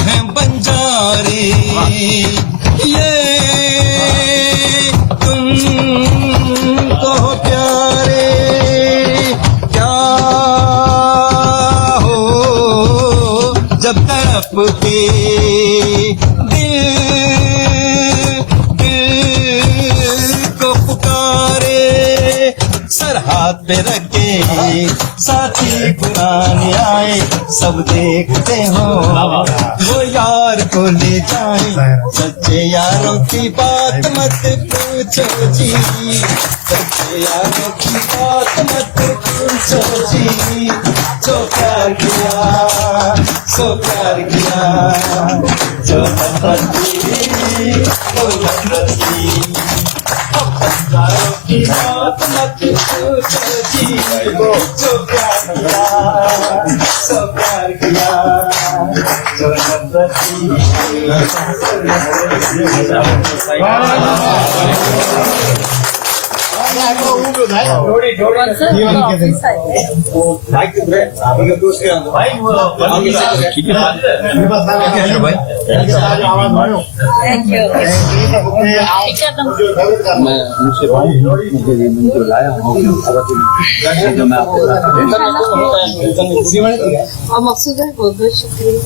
हैं बंजारे, ये तुमको प्यारे क्या हो जब तरफ के सर हाथ पे रखे साथी पुराने आए, सब देखते हो वो यार को ले जाए। सच्चे यारों की बात मत पूछो जी, सच्चे यारों की बात मत पूछो जी। जो प्यार किया सो प्यार किया, जो नफरत की वो नफरत की। की बात मत पूछो जी, जो प्यार किया सो प्यार किया, जो नफरत की। मैं उनसे जो लाया हूँ जो मैं आपको मकसूद है, बहुत बहुत शुक्रिया।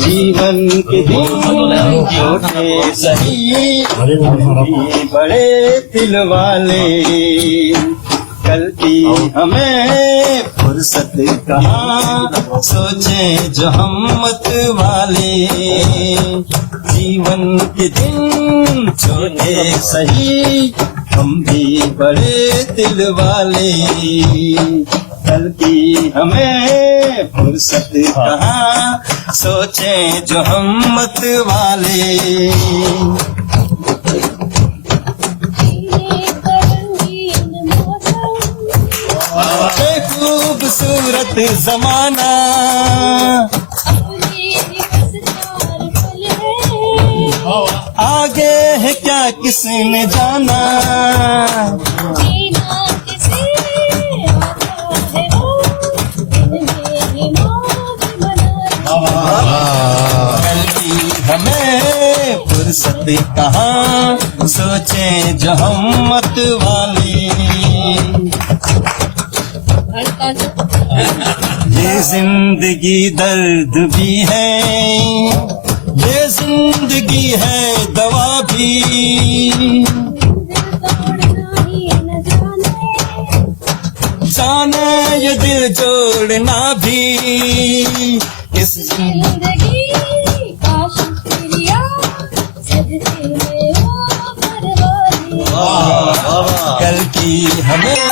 जीवन के दिन छोटे सही बड़े दिल वाले, कल की हमें फुर्सत कहाँ सोचे जो हम मत वाले। जीवन के दिन छोटे सही हम भी बड़े दिल वाले, कल की हमें फुर्सत कहाँ सोचे जो हम मत वाले। खूबसूरत जमाना आगे है क्या किसने जाना, कल की हमें फुर्सत कहाँ सोचे जो हम मत वाले। ये जिंदगी दर्द भी है, ये जिंदगी है दवा भी, जाने ये दिल जोड़ना भी। इस जिंदगी का शुक्रिया कल की हमें